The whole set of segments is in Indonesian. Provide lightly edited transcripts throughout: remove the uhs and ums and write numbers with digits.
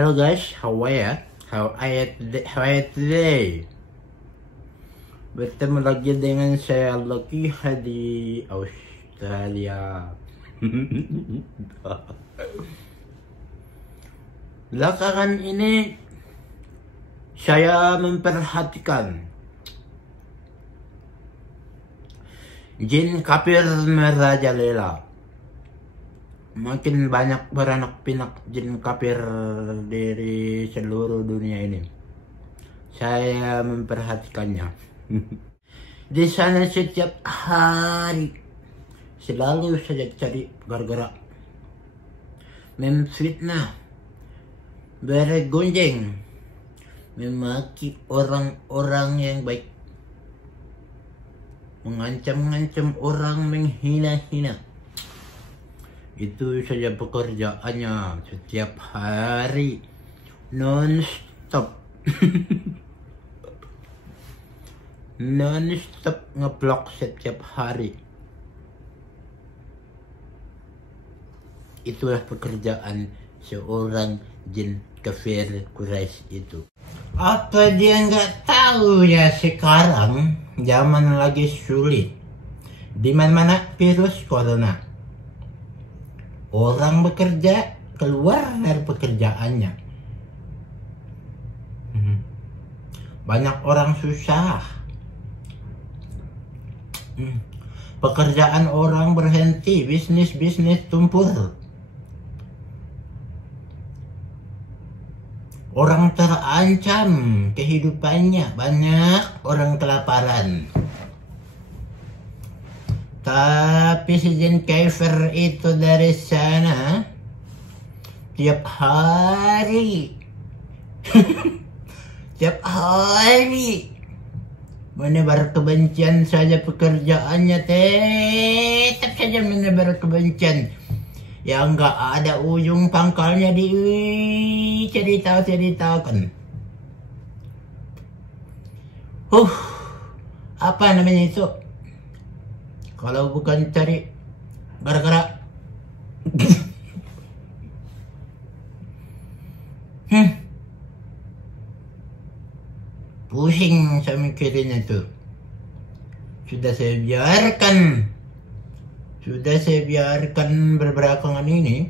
Hello guys, how are ya? How are you today? Bertemu lagi dengan saya Lucky di Australia. Belakangan ini saya memperhatikan jin kafir merajalela. Makin banyak beranak pinak jin kafir dari seluruh dunia ini. Saya memperhatikannya. Di sana setiap hari selalu saja cari gara-gara memfitnah, bergonjeng, memaki orang-orang yang baik, mengancam-ngancam orang, menghina-hina. Itu saja pekerjaannya setiap hari, non-stop. Non-stop ngeblok setiap hari. Itulah pekerjaan seorang jin kafir Quraisy itu. Apa dia nggak tahu ya, sekarang zaman lagi sulit, di mana-mana virus corona. Orang bekerja keluar dari pekerjaannya. Banyak orang susah. Pekerjaan orang berhenti, bisnis tumpul. Orang terancam kehidupannya, banyak orang kelaparan. Tapi si jin kafir itu dari sana tiap hari tiap hari menebar kebencian saja pekerjaannya, tetap saja menebar kebencian yang nggak ada ujung pangkalnya, ceritakan. Apa namanya itu? Kalau bukan cari gara-gara pusing saya mikirinnya tuh. Sudah saya biarkan berbelakangan ini.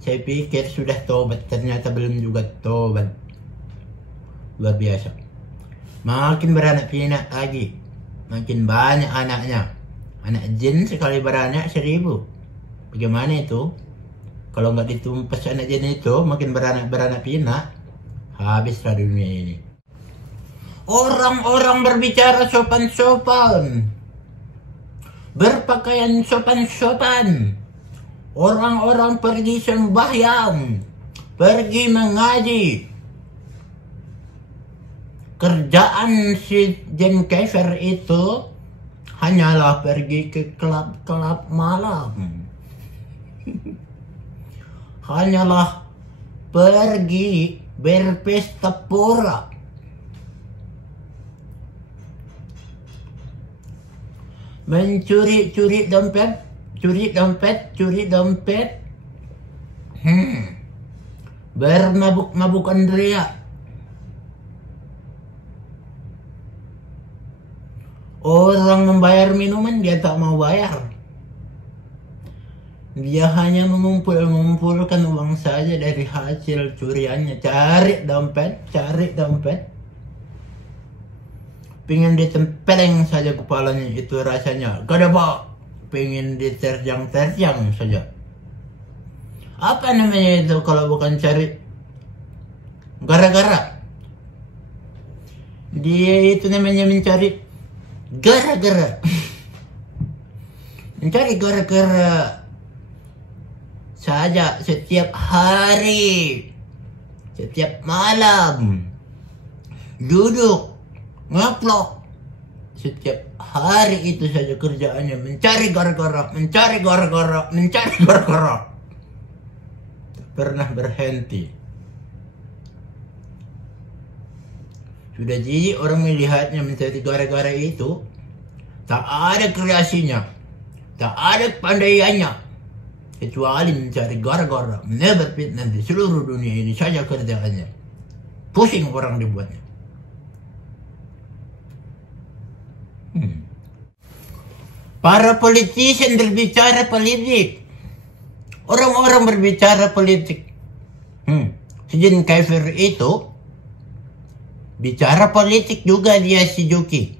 Saya pikir sudah tobat, ternyata belum juga tobat. Luar biasa. Makin beranak pinak lagi, makin banyak anaknya. Anak jin sekali beranak 1000. Bagaimana itu? Kalau nggak ditumpas anak jin itu, makin beranak pinak, habislah dunia ini. Orang-orang berbicara sopan-sopan, berpakaian sopan-sopan. Orang-orang pergi sembahyang, pergi mengaji. Kerjaan si jin kafir itu hanyalah pergi ke klub-klub malam. Hanyalah pergi berpesta pora. Mencuri dompet. Bermabuk-mabukan ria. Orang membayar minuman, dia tak mau bayar. Dia hanya mengumpulkan uang saja dari hasil curiannya. Cari dompet. Pengen ditempeleng saja kepalanya, itu rasanya. Gak ada pak. Pengen diterjang saja. Apa namanya itu kalau bukan cari gara-gara? Dia itu namanya mencari gara-gara. Mencari gara-gara saja setiap hari, setiap malam, duduk ngaplok. Setiap hari itu saja kerjaannya mencari gara-gara. Tak pernah berhenti. Sudah jijik orang melihatnya mencari gara-gara itu. Tak ada kreasinya, tak ada pandaiannya. kecuali mencari gara-gara, menebar fitnah di seluruh dunia ini saja kerjaannya. Pusing orang dibuatnya. Para politician berbicara politik, orang-orang berbicara politik. Si Jin Kaifer itu bicara politik juga dia, si Juki.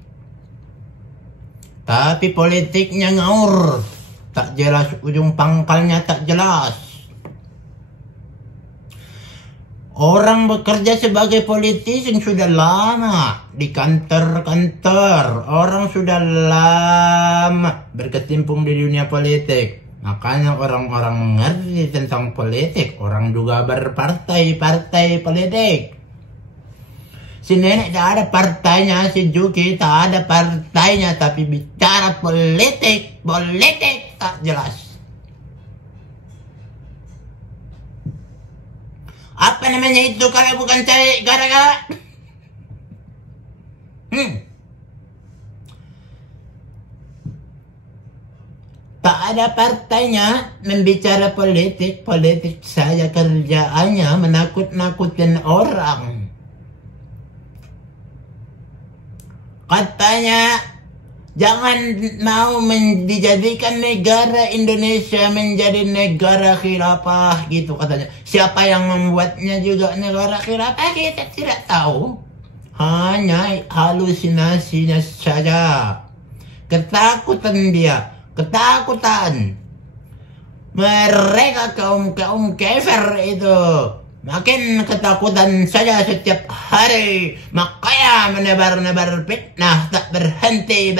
Tapi politiknya ngawur, tak jelas, ujung pangkalnya tak jelas. Orang bekerja sebagai politisi sudah lama di kantor-kantor. Orang sudah lama berkecimpung di dunia politik. Makanya orang-orang mengerti tentang politik. Orang juga berpartai-partai politik. Si nenek tak ada partainya, si Juki tak ada partainya, tapi bicara politik tak jelas. Apa namanya itu kalau bukan cari gara-gara? Tak ada partainya, membicara politik saja kerjaannya, menakut-nakutin orang. Katanya jangan mau dijadikan negara Indonesia menjadi negara khilafah gitu katanya. Siapa yang membuatnya juga negara khilafah kita tidak tahu. Hanya halusinasinya saja. Ketakutan dia, ketakutan. Mereka kaum kafir itu makin ketakutan saja setiap hari. Makanya menebar fitnah tak berhenti.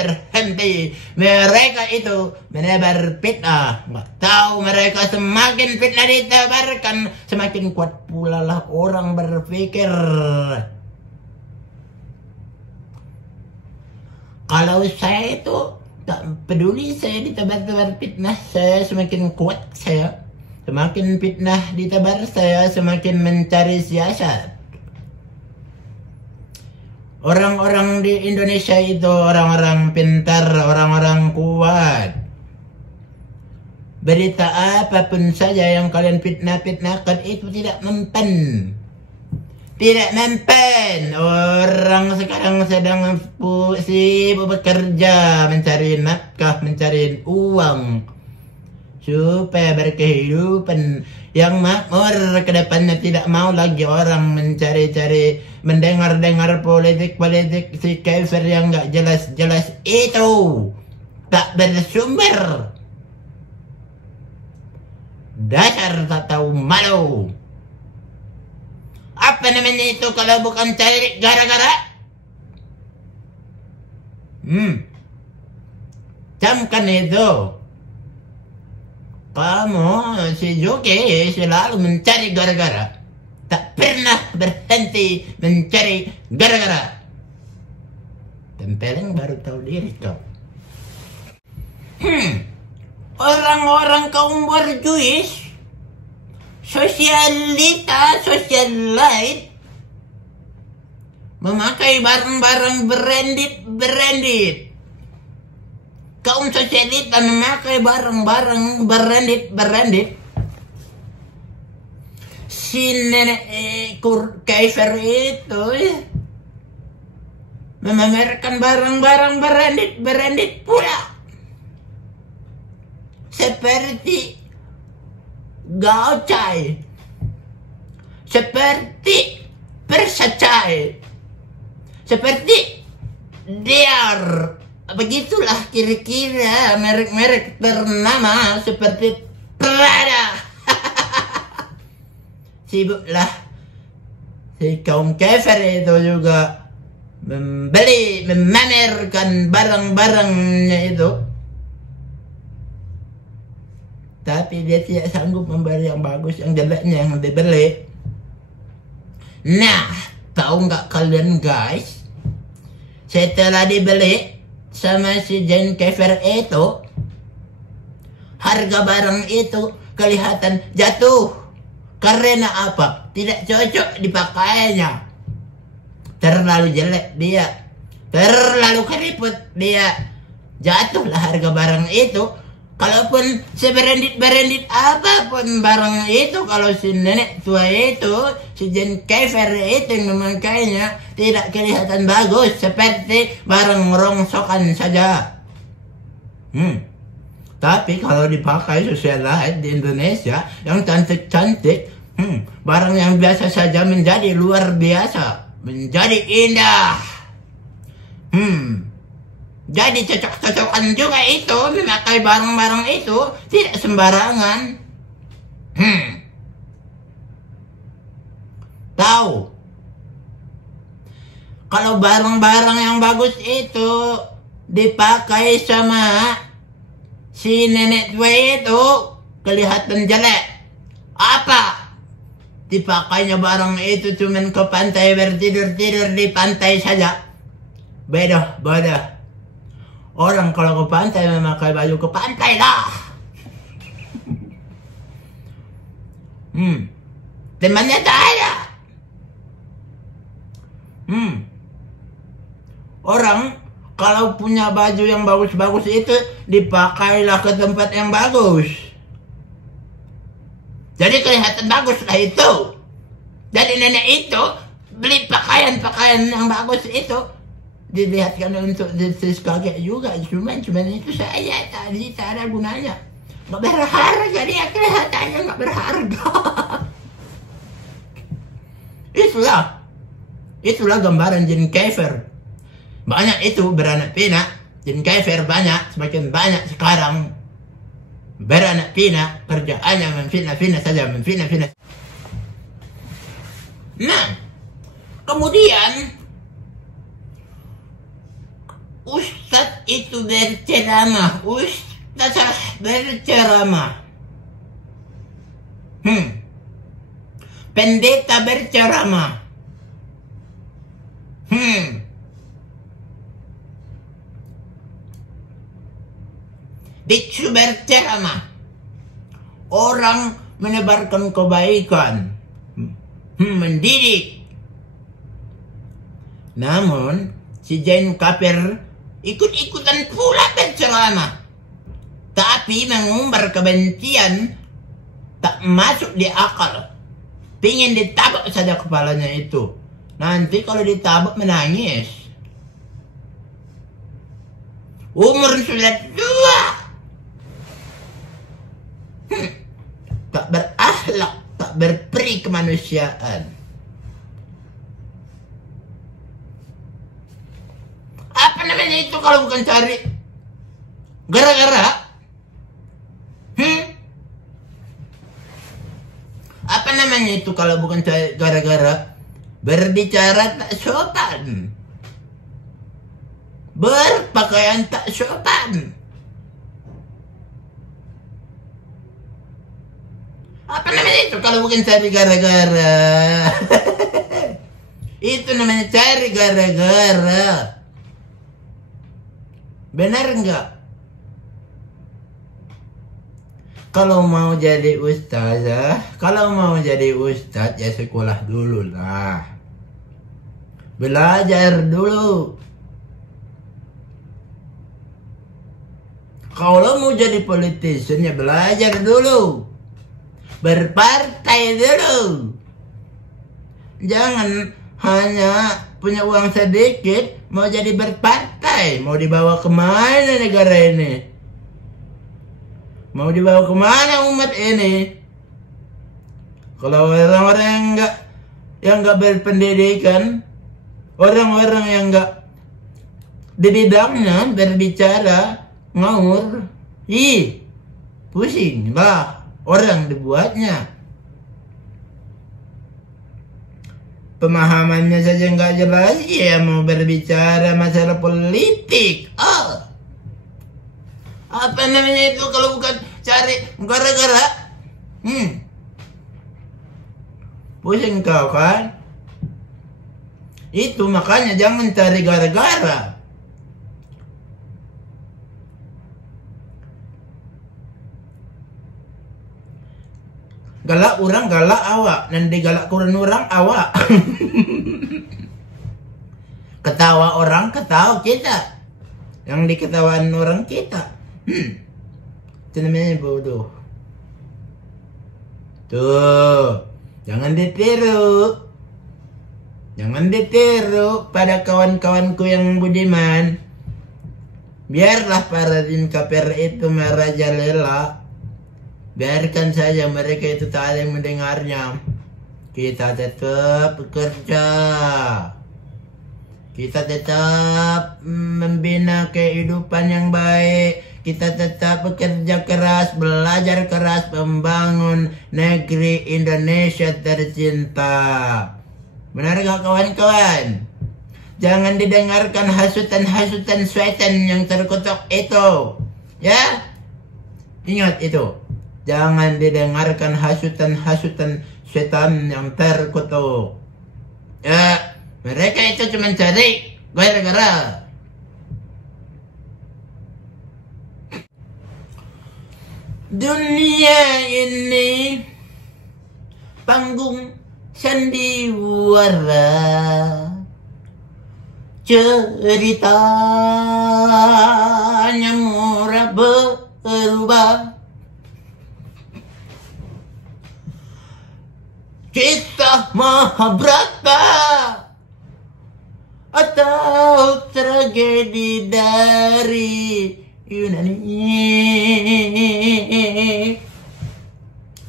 Mereka itu menebar fitnah. Nggak tahu mereka semakin fitnah ditebarkan, semakin kuat pula lah orang berpikir. Kalau saya itu tak peduli, saya ditebar fitnah, saya semakin kuat saya. Semakin fitnah ditebar, saya semakin mencari siasat. Orang-orang di Indonesia itu orang-orang pintar, orang-orang kuat. Berita apapun saja yang kalian fitnahkan itu tidak mempan. Tidak mempan. Orang sekarang sedang sibuk bekerja, mencari nafkah, mencari uang supaya berkehidupan yang makmur ke depannya. Tidak mau lagi orang mencari-cari, mendengar politik si kafir yang nggak jelas-jelas itu, tak bersumber. Dasar tak tahu malu. Apa namanya itu kalau bukan cari gara-gara? Camkan itu. Kamu si Juki selalu mencari gara-gara. Tak pernah berhenti mencari gara-gara. Tempeleng baru tahu diri kau. Orang-orang kaum borjuis, sosialita, socialite, memakai barang-barang branded. Kaum sosialita memakai barang-barang branded. Si nenek Kaiser itu memamerkan barang-barang branded pula. Seperti Gauchai, seperti Persacai, seperti Dior. Begitulah kira-kira merek-merek ternama seperti Prada. Sibuklah si kaum kafir itu juga memamerkan barang-barangnya itu. Tapi dia tidak sanggup membeli yang bagus, yang jeleknya yang dibeli. Nah, tahu nggak kalian guys? Setelah dibeli sama si Jin Kaifer itu, harga barang itu kelihatan jatuh. Karena apa? Tidak cocok dipakainya. Terlalu jelek dia, terlalu keriput dia. Jatuhlah harga barang itu. Kalaupun seberendit-berendit apapun barang itu, kalau si nenek tua itu, si Jen Kever itu yang memakainya, tidak kelihatan bagus seperti barang rongsokan saja. Tapi kalau dipakai socialite di Indonesia yang cantik-cantik, barang yang biasa saja menjadi luar biasa, menjadi indah. Jadi cocok-cocokan juga itu memakai barang-barang itu, tidak sembarangan. Tahu, kalau barang-barang yang bagus itu dipakai sama si nenek tua itu kelihatan jelek. Apa? Dipakainya barang itu cuman ke pantai, bertidur-tidur di pantai saja. Beda. Orang kalau ke pantai memakai baju ke pantai lah. Temannya saya. Orang kalau punya baju yang bagus-bagus itu dipakailah ke tempat yang bagus. Jadi kelihatan bagus lah itu. Jadi nenek itu beli pakaian yang bagus itu, dilihatkan untuk kaget juga, cuman itu saya tadi tak ada gunanya, nggak berharga, dia kelihatannya nggak berharga. Itulah gambaran Jen Kever. Banyak itu beranak pinak, Jen Kever banyak, semakin banyak sekarang beranak pinak, kerjaannya memfitnah saja, memfitnah. Nah, kemudian Ustadz itu berceramah, pendeta berceramah, biksu berceramah, orang menebarkan kebaikan, mendidik. Namun si Jen Kever ikut-ikutan pula berceramah, tapi mengumbar kebencian tak masuk di akal. Pingin ditabak saja kepalanya itu. Nanti kalau ditabak menangis. Umur sudah tua. Tak berakhlak, tak berperi kemanusiaan. Apa namanya itu kalau bukan cari gara-gara? Apa namanya itu kalau bukan cari gara-gara? Berbicara tak sopan, berpakaian tak sopan. Apa namanya itu kalau bukan cari gara-gara? Itu namanya cari gara-gara. Benar enggak? Kalau mau jadi ustazah, kalau mau jadi ustaz ya sekolah dulu lah. Belajar dulu. Kalau mau jadi politician ya belajar dulu. Berpartai dulu. Jangan hanya punya uang sedikit mau jadi berpartai. Mau dibawa kemana negara ini? Mau dibawa kemana umat ini? Kalau orang-orang yang nggak berpendidikan, orang-orang yang nggak di bidangnya berbicara ngawur, pusing lah orang dibuatnya. Pemahamannya saja nggak jelas, ya mau berbicara masalah politik. Apa namanya itu kalau bukan cari gara-gara? Pusing kau kan? Itu makanya jangan cari gara-gara. Galak orang galak awak, nanti galak kurang orang awak. Ketawa orang ketawa kita, yang diketawaan orang kita. Itu namanya bodoh. Tuh, jangan ditiru. Jangan ditiru pada kawan-kawanku yang budiman. Biarlah para jin kafir itu merajalela. Biarkan saja mereka itu tak ada yang mendengarnya. Kita tetap bekerja. Kita tetap membina kehidupan yang baik. Kita tetap bekerja keras, belajar keras, membangun negeri Indonesia tercinta. Benar gak kawan-kawan? Jangan didengarkan hasutan-hasutan syaitan yang terkutuk itu. Ya? Ingat itu. Jangan didengarkan hasutan-hasutan syaitan yang terkutuk. Ya, mereka itu cuma cari gara-gara. Dunia ini panggung sandiwara, ceritanya murah berubah. Kisah Mahabharata atau tragedi dari Yunani.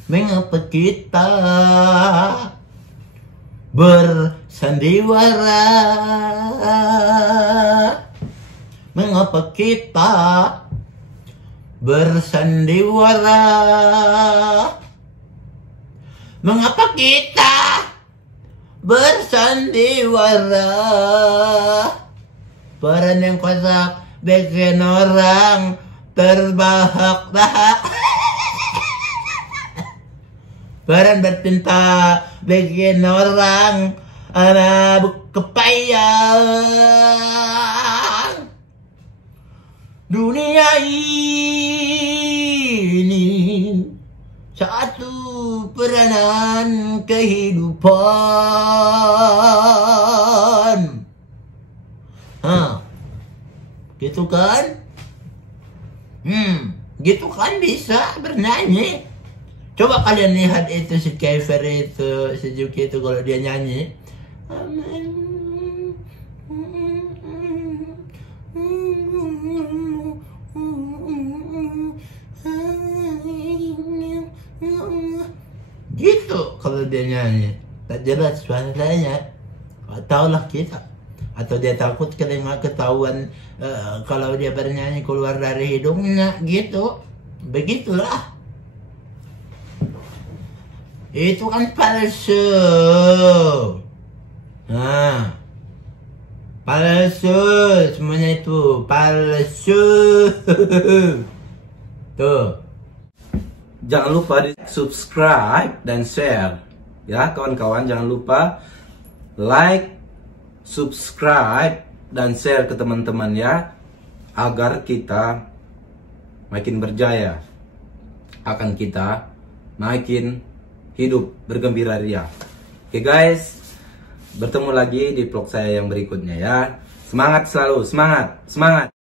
Mengapa kita bersandiwara? Mengapa kita bersandiwara? Mengapa kita bersandiwara? Peran yang kosak bikin orang terbahak-bahak. Peran bertinta bikin orang kepayang. Dunia ini satu peranan kehidupan. Gitu kan? Gitu kan bisa bernyanyi. Coba kalian lihat itu si Kaifer itu, si Juki itu kalau dia nyanyi. Gitu kalau dia nyanyi. Tak jelas suaranya. Taulah kita. Atau dia takut kalau ketahuan kalau dia bernyanyi keluar dari hidungnya gitu. Begitulah. Itu kan palsu. Palsu semuanya itu palsu. Tuh. Jangan lupa di subscribe dan share. Ya kawan-kawan, jangan lupa like, subscribe dan share ke teman-teman ya, agar kita makin berjaya, akan kita makin hidup bergembira ria. Oke guys, bertemu lagi di vlog saya yang berikutnya ya. Semangat selalu, semangat, semangat.